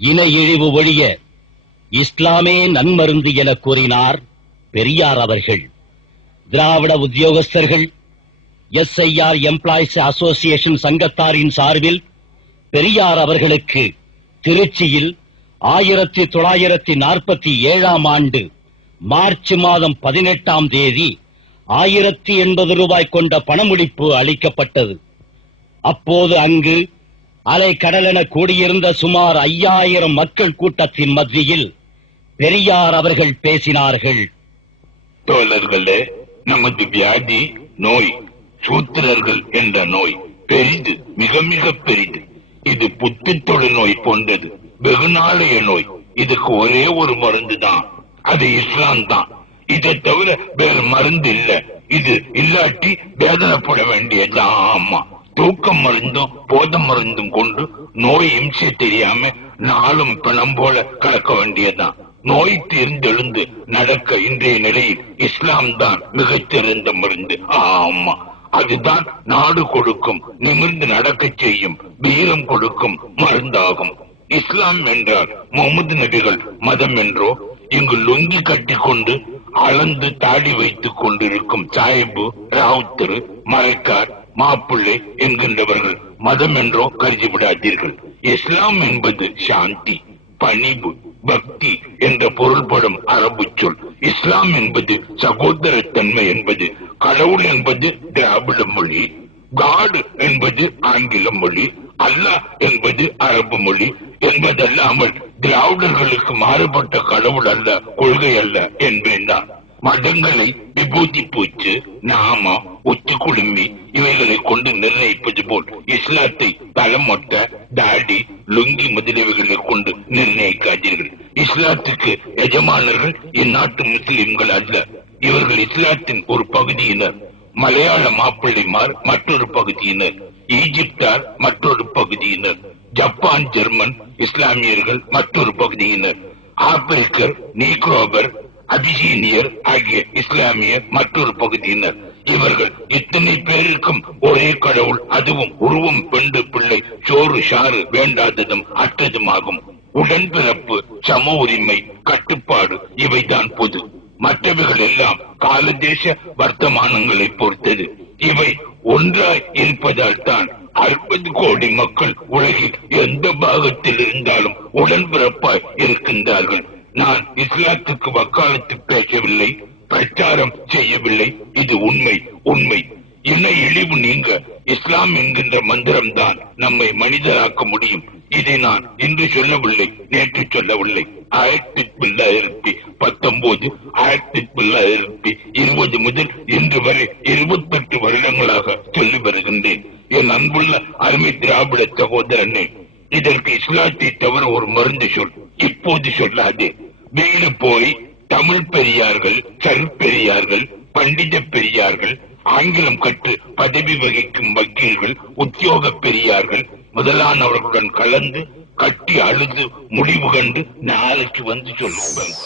இன இழிவு ஒழிய இஸ்லாமே நன்மருந்து என கூறினார் பெரியார் அவர்கள். திராவிட உத்தியோகஸ்தர்கள் SIR எம்ப்ளாய்ஸ் அசோசியேஷன் சங்கத்தாரின் சார்பில் பெரியார் அவர்களுக்கு திருச்சியில் 1947 ஆண்டு மார்ச் மாதம் 18ஆம் தேதி 1080 ரூபாய் கொண்ட பணமுடிப்பு அளிக்கப்பட்டது. அப்போது அங்கு அலை கடலென கூடியிருந்த சுமார் 5000 மக்கள் கூட்டத்தின் மத்தியில் பெரியார் அவர்கள் பேசினார்கள். தோழர்களே, நமது வியாதி நோய், சூத்திரர்கள் என்ற நோய் பெரிது, மிக மிக பெரிது. இது புத்து தொழில் நோய் போன்றது, வெகுநாளைய நோய். இதுக்கு ஒரே ஒரு மருந்து தான், அது இஸ்லாம் தான். இதை தவிர வேறு மருந்து இல்ல. இது இல்லாட்டி வேதனைப்பட வேண்டியதான். ஆமா, தூக்கம் மருந்தும் போத மருந்தும் கொண்டு நோய் இம்சை தெரியாம நாளும் பணம் போல கலக்க வேண்டியதான். நோய் தீர்ந்தெழுந்து நடக்க இன்றைய நிலையில் இஸ்லாம் தான் மிகச்சிறந்த மருந்து. ஆமா, அதுதான் நாடு கொடுக்கும், நிமிர்ந்து நடக்க செய்யும், வீரம் கொடுக்கும் மருந்தாகும். இஸ்லாம் என்றால் முகமது நபிகள் மதம் என்றோ, இங்கு லுங்கி கட்டி கொண்டு அளந்து தாடி வைத்துக் கொண்டிருக்கும் சாஹிபு, ராவுத்தரு, மரைக்கார், மாப்பிள்ளை என்கின்றவர்கள் மதம் என்றோ கருதி விடாதீர்கள். இஸ்லாம் என்பது சாந்தி, பணிவு, பக்தி என்ற பொருள்படும் அரபு சொல். இஸ்லாம் என்பது சகோதரத்தன்மை என்பது. கடவுள் என்பது திராவிட மொழி, காடு என்பது ஆங்கில மொழி, அல்லாஹ் என்பது அரபு மொழி என்பதல்லாமல் திராவிடர்களுக்கு மாறுபட்ட கடவுள் அல்ல, கொள்கை அல்ல என்பேன் தான். மதங்களை விபூதி பூச்சு, நாம, ஒத்து குடுமி இவைகளை கொண்டு நிர்ணயிப்பது போல் இஸ்லாத்தை தலமொட்ட, தாடி, லுங்கி முதலியவைகளை கொண்டு நிர்ணயிக்காதீர்கள். இஸ்லாத்துக்கு எஜமானர்கள் இந்நாட்டு முஸ்லிம்கள் அல்ல. இவர்கள் இஸ்லாத்தின் ஒரு பகுதியினர். மலையாள மாப்பிள்ளைமார் மற்றொரு பகுதியினர், ஈஜிப்தார் மற்றொரு பகுதியினர், ஜப்பான் ஜெர்மன் இஸ்லாமியர்கள் மற்றொரு பகுதியினர், ஆப்பிரிக்கர், நீக்ரோபர், அபிசீனியர் ஆகிய இஸ்லாமியர் மற்றொரு பகுதியினர். இவர்கள் இத்தனை பேருக்கும் ஒரே கடவுள், அதுவும் உருவம், பெண்டு, பிள்ளை, சோறு சாறு வேண்டாததும் அற்றதுமாகும். உடன்பிறப்பு, சம உரிமை, கட்டுப்பாடு இவைதான் பொது. மற்றவைகள் எல்லாம் காலதேச வர்த்தமானங்களை பொறுத்தது. இவை ஒன்றாய் இருப்பதால் தான் 60 கோடி மக்கள் உலகில் எந்த பாகத்தில் இருந்தாலும் உடன்பிறப்பாய் இருக்கின்றார்கள். நான் இஸ்லாத்துக்கு வக்காலத்து பேசவில்லை, பிரச்சாரம் செய்யவில்லை. இது உண்மை, உண்மை. இன இழிவு நீங்க இஸ்லாம் என்கின்ற மந்திரம் தான் நம்மை மனிதராக்க முடியும். இதை நான் இன்று சொல்லவில்லை, நேற்று சொல்லவில்லை. 1919, 1920 முதல் இன்று வரை 28 வருடங்களாக சொல்லி வருகின்றேன். என் அன்புள்ள அருமை திராவிட சகோதரனே, இதற்கு இஸ்லாத்தை தவிர ஒரு மருந்து சொல். இப்போது சொல்லாதே. வீடு போய் தமிழ் பெரியார்கள், பெரியார்கள், பண்டித பெரியார்கள், ஆங்கிலம் கற்று பதவி வகிக்கும் வக்கீல்கள், உத்தியோக பெரியார்கள் முதலானவர்களுடன் கலந்து கட்டி அழுது முடிவு கண்டு நாளைக்கு வந்து சொல்லுவாங்க.